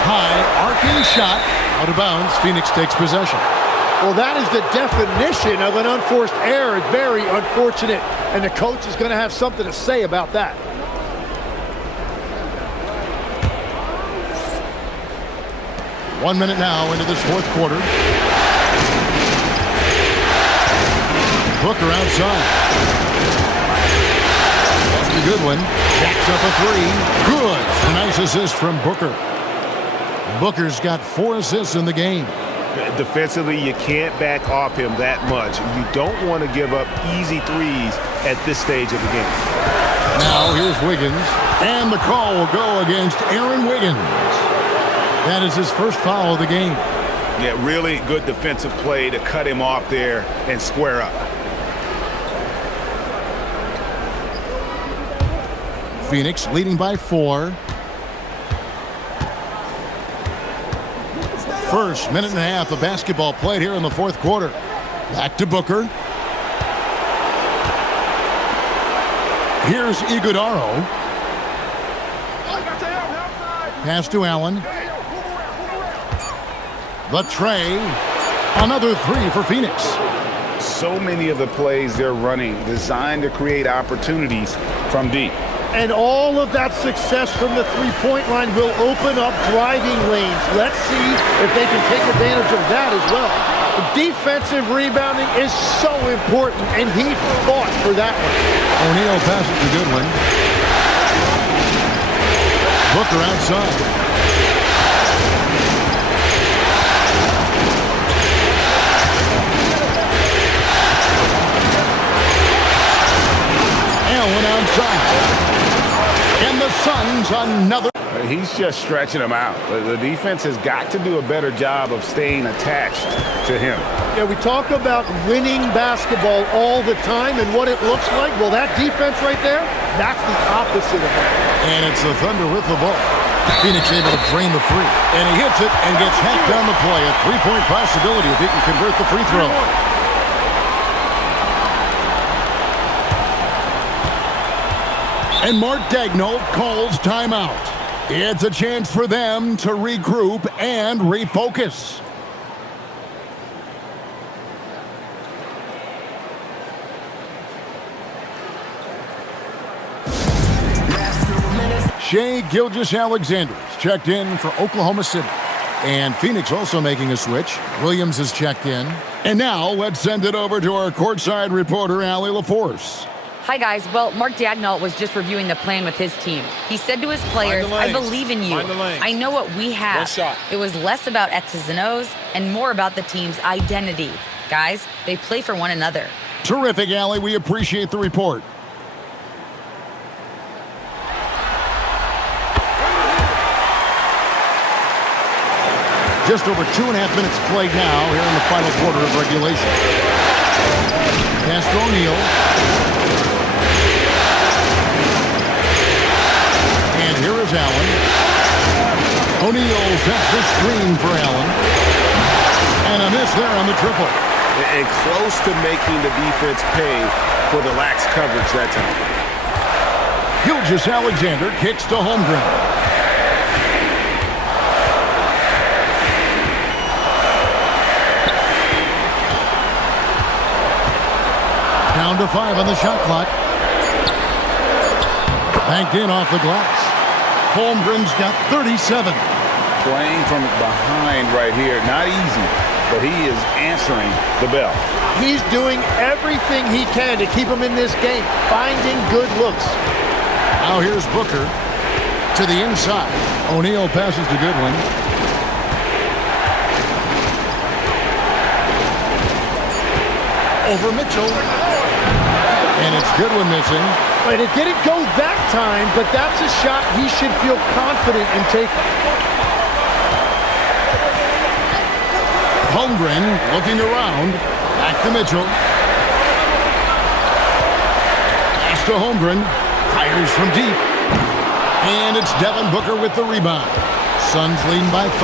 High arcing shot. Out of bounds. Phoenix takes possession. Well, that is the definition of an unforced error. It's very unfortunate, and the coach is going to have something to say about that. One minute now into this fourth quarter. Booker outside. That's a good one. Jacks up a three. Good. A nice assist from Booker. Booker's got 4 assists in the game. Defensively, you can't back off him that much. You don't want to give up easy threes at this stage of the game. Now here's Wiggins, and the call will go against Aaron Wiggins. That is his first foul of the game. Yeah, really good defensive play to cut him off there and square up. Phoenix leading by 4. First minute and a half of basketball played here in the fourth quarter. Back to Booker. Here's Iguodaro. Pass to Allen. The tray. Another 3 for Phoenix. So many of the plays they're running designed to create opportunities from deep. And all of that success from the three-point line will open up driving lanes. Let's see if they can take advantage of that as well. Defensive rebounding is so important, and he fought for that one. O'Neal passes to Goodwin. Booker outside. Allen outside. And the Suns another. He's just stretching them out. The defense has got to do a better job of staying attached to him. Yeah, we talk about winning basketball all the time and what it looks like. Well, that defense right there, that's the opposite of that. And it's the Thunder with the ball. Phoenix able to drain the free. And he hits it and gets hacked down the play. A three-point possibility if he can convert the free throw. And Mark Daigneault calls timeout. It's a chance for them to regroup and refocus. Shai Gilgeous-Alexander's checked in for Oklahoma City. And Phoenix also making a switch. Williams has checked in. And now let's send it over to our courtside reporter, Allie LaForce. Hi, guys. Well, Mark Daigneault was just reviewing the plan with his team. He said to his players, I believe in you. I know what we have. One shot. It was less about X's and O's and more about the team's identity. Guys, they play for one another. Terrific, Allie. We appreciate the report. Just over 2.5 minutes played now here in the final quarter of regulation. Pass to O'Neal. And here is Allen. O'Neal sets the screen for Allen. And a miss there on the triple. And close to making the defense pay for the lax coverage that time. Gilgeous-Alexander kicks to Holmgren. Down to 5 on the shot clock. Banked in off the glass. Holmgren's got 37. Playing from behind right here, not easy, but he is answering the bell. He's doing everything he can to keep him in this game, finding good looks. Now here's Booker to the inside. O'Neal passes to Goodwin. Over Mitchell. And it's Goodwin missing. But it didn't go that time, but that's a shot he should feel confident in taking. Holmgren looking around. Back to Mitchell. Pass to Holmgren. Fires from deep. And it's Devin Booker with the rebound. Suns leading by 5.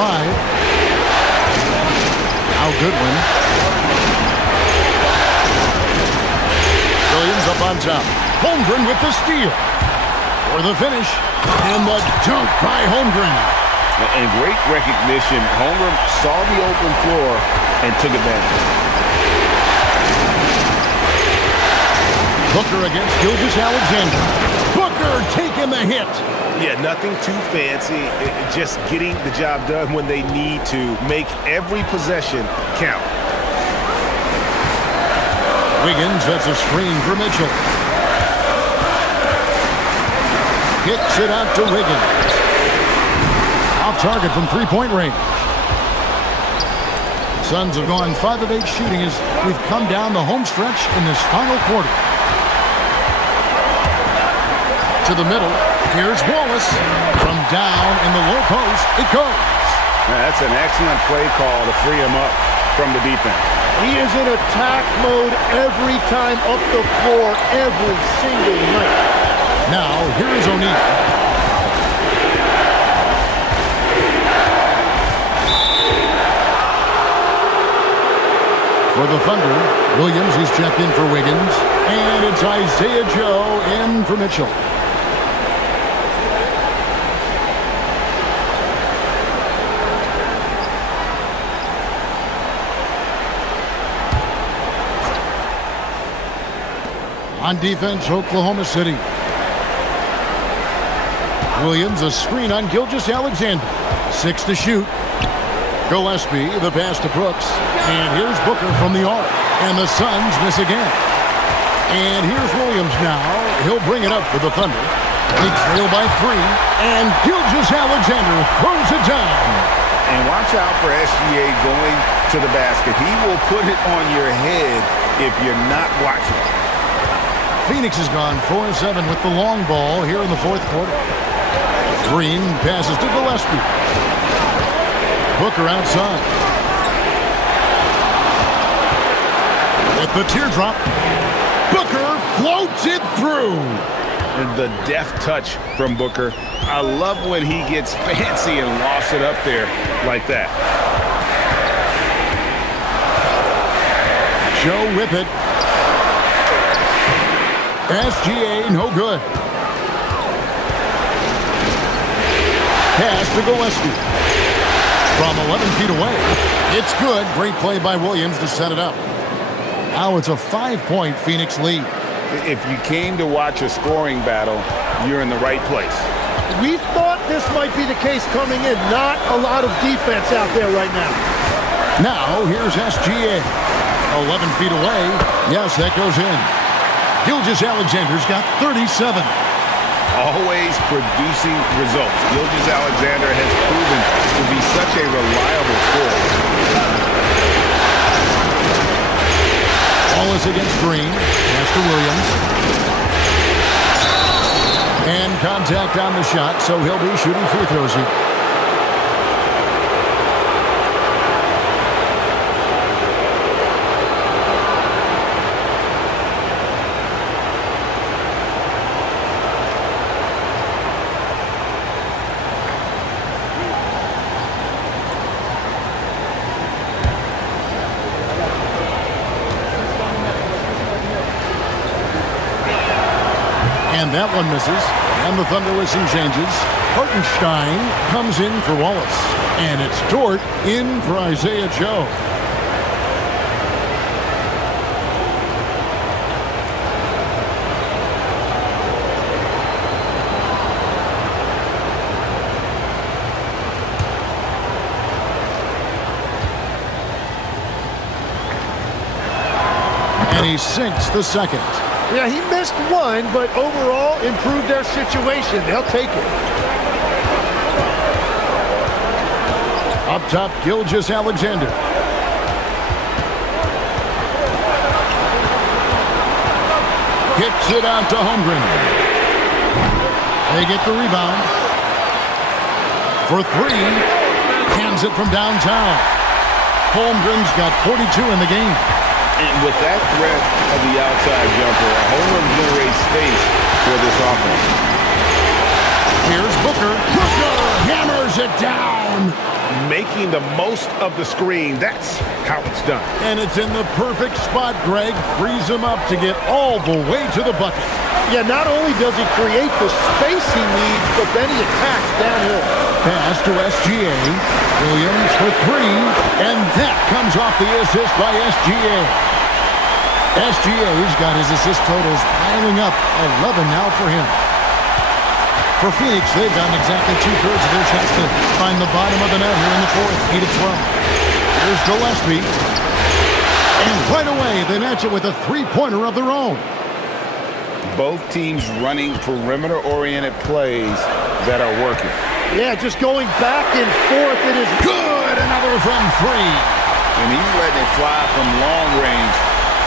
Now Goodwin. Williams up on top. Holmgren with the steal. For the finish. And the dunk by Holmgren. And great recognition. Holmgren saw the open floor and took advantage. Booker against Gilgeous-Alexander. Booker taking the hit. Yeah, nothing too fancy. Just getting the job done when they need to. Make every possession count. Wiggins sets a screen for Mitchell. Kicks it out to Wiggins. Off target from three-point range. Suns have gone 5 of 8 shooting as we've come down the home stretch in this final quarter. To the middle. Here's Wallace. From down in the low post, it goes. That's an excellent play call to free him up from the defense. He is in attack mode every time up the floor, every single night. Now, here is O'Neal. For the Thunder, Williams is checked in for Wiggins. And it's Isaiah Joe in for Mitchell. On defense, Oklahoma City. Williams, a screen on Gilgeous-Alexander. 6 to shoot. Gillespie, the pass to Brooks. And here's Booker from the arc. And the Suns miss again. And here's Williams now. He'll bring it up for the Thunder. They trail by 3. And Gilgeous-Alexander throws it down. And watch out for SGA going to the basket. He will put it on your head if you're not watching. Phoenix has gone 4-7 with the long ball here in the fourth quarter. Green passes to Gillespie. Booker outside. With the teardrop, Booker floats it through. And the deft touch from Booker. I love when he gets fancy and lofts it up there like that. Joe with it. SGA, no good. Pass to Gillespie. From 11 feet away. It's good. Great play by Williams to set it up. Now it's a 5-point Phoenix lead. If you came to watch a scoring battle, you're in the right place. We thought this might be the case coming in. Not a lot of defense out there right now. Now here's SGA. 11 feet away. Yes, that goes in. Gilgeous-Alexander's got 37. Always producing results. Gilgeous-Alexander has proven to be such a reliable scorer. Ball is against Green. Pass to Williams. And contact on the shot, so he'll be shooting free throws here. And that one misses. And the Thunder with some changes. Hartenstein comes in for Wallace. And it's Dort in for Isaiah Joe. And he sinks the second. Yeah, he missed one, but overall improved their situation. They'll take it. Up top, Gilgeous-Alexander. Kicks it out to Holmgren. They get the rebound. For three. Hands it from downtown. Holmgren's got 42 in the game. And with that threat of the outside jumper, a home run generates space for this offense. Here's Booker. Booker hammers it down. Making the most of the screen. That's how it's done. And it's in the perfect spot, Greg. Frees him up to get all the way to the bucket. Yeah, not only does he create the space he needs, but then he attacks downhill. Pass to SGA. Williams for three. And that comes off the assist by SGA. SGA's got his assist totals piling up. 11 now for him. For Phoenix, they've gotten exactly 2/3 of their chance to find the bottom of the net here in the fourth. 8-12. Here's Gillespie. And right away, they match it with a three-pointer of their own. Both teams running perimeter-oriented plays that are working. Yeah, just going back and forth. It is good. Another from three. And he's letting it fly from long range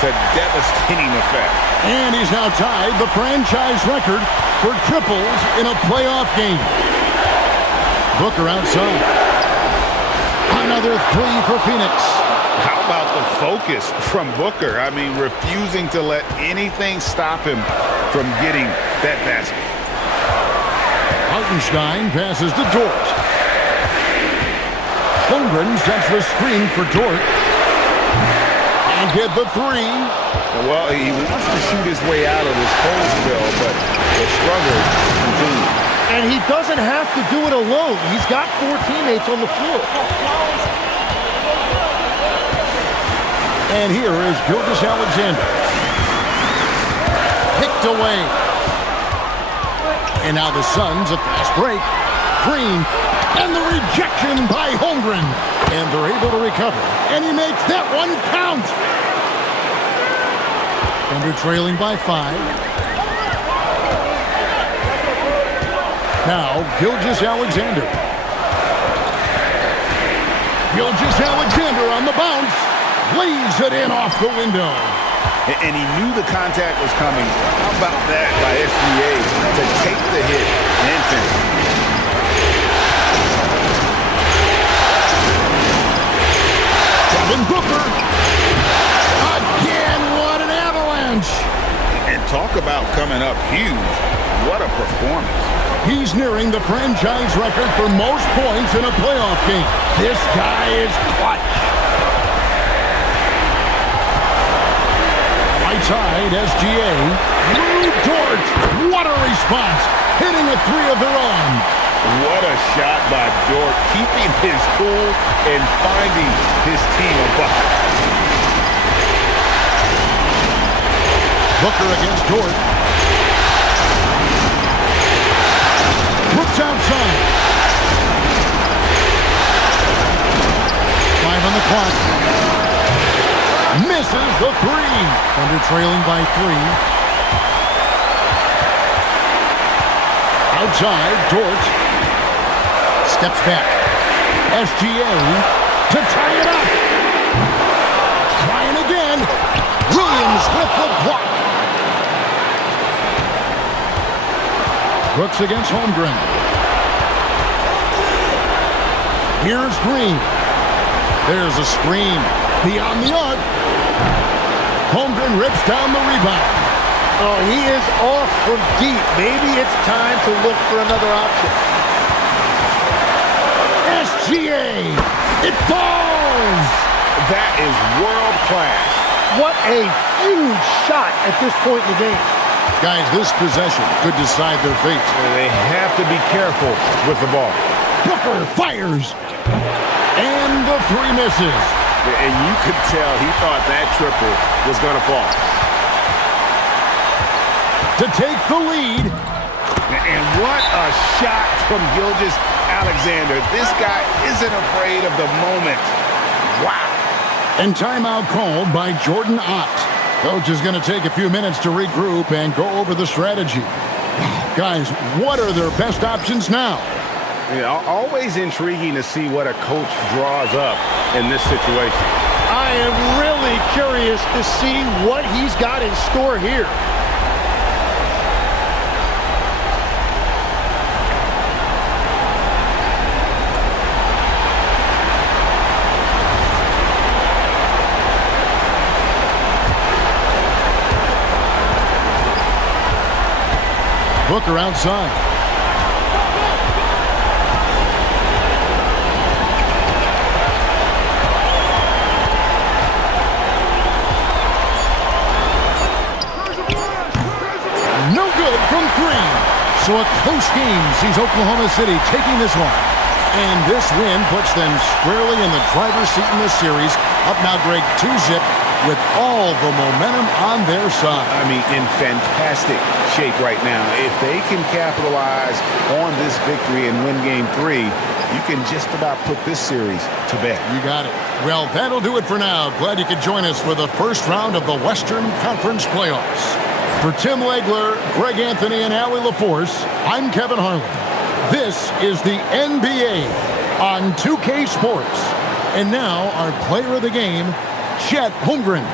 to devastating effect. And he's now tied the franchise record for triples in a playoff game. Booker outside. Another three for Phoenix. How about the focus from Booker? I mean, refusing to let anything stop him from getting that basket. Hartenstein passes to Dort. Holmgren sets the screen for Dort. And get the three. Well, he wants to shoot his way out of this cold spell, but the struggles continue. And he doesn't have to do it alone. He's got 4 teammates on the floor. And here is Gilgeous-Alexander. Picked away. And now the Suns, a fast break. Green, and the rejection by Holmgren. And they're able to recover. And he makes that one count. Thunder trailing by 5. Now, Gilgeous-Alexander. Gilgeous-Alexander on the bounce. Lays it in off the window. And he knew the contact was coming. How about that by SGA to take the hit and finish? Devin Booker. Again coming up huge. What a performance. He's nearing the franchise record for most points in a playoff game. This guy is clutch. Right side, SGA. Lou Dort. What a response. Hitting a three of their own. What a shot by Dort. Keeping his cool and finding his team a bucket. Booker against Dort. Brooks outside. 5 on the clock. Misses the three. Thunder trailing by 3. Outside, Dort. Steps back. SGA to tie it up. Trying again. Williams with the block. Brooks against Holmgren. Here's Green. There's a screen. Beyond the arc. Holmgren rips down the rebound. Oh, he is off from deep. Maybe it's time to look for another option. SGA. It falls. That is world class. What a huge shot at this point in the game. Guys, this possession could decide their fate. They have to be careful with the ball. Booker fires. And the three misses. And you could tell he thought that triple was going to fall. To take the lead. And what a shot from Gilgeous-Alexander. This guy isn't afraid of the moment. Wow. And timeout called by Jordan Ott. Coach is going to take a few minutes to regroup and go over the strategy. Guys, what are their best options now? Yeah, always intriguing to see what a coach draws up in this situation. I am really curious to see what he's got in store here. Booker outside. No good from 3. So a close game sees Oklahoma City taking this one. And this win puts them squarely in the driver's seat in this series. Up now, Greg, 2-zip with all the momentum on their side. I mean, in fantastic shape right now. If they can capitalize on this victory and win Game 3, you can just about put this series to bed. You got it. Well, that'll do it for now. Glad you could join us for the first round of the Western Conference Playoffs. For Tim Legler, Greg Anthony, and Allie LaForce, I'm Kevin Harlan. This is the NBA on 2K Sports. And now, our player of the game, Chet Holmgren.